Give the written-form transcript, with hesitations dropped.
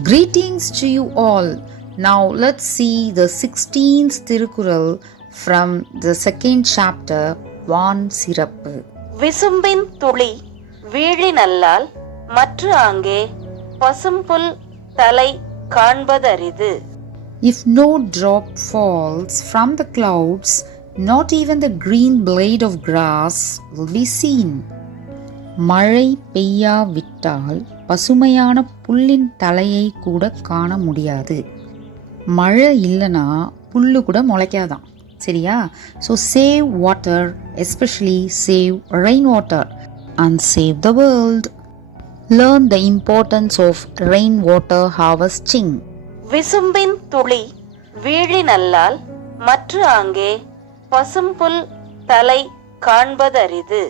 Greetings to you all. Now let's see the 16th Thirukural from the second chapter, Vaan sirappu. விசும்பின் துளி வீழி நல்லால் மற்ற ஆங்கே பசும்புல் தலை காண்பதரிது. If no drop falls from the clouds, not even the green blade of grass will be seen. மழை பெய்யாவிட்டால் பசுமையான புல்லின் தலையை கூட காண முடியாது. மழை இல்லைனா புல்லு கூட முளைக்காதான். சரியா? So save water, especially save rain water and save the world. Learn the importance of rain water harvesting. விசும்பின் துளி வீழி நல்லால் மற்ற ஆங்கே பசும்புல் தலை காண்பதரிது.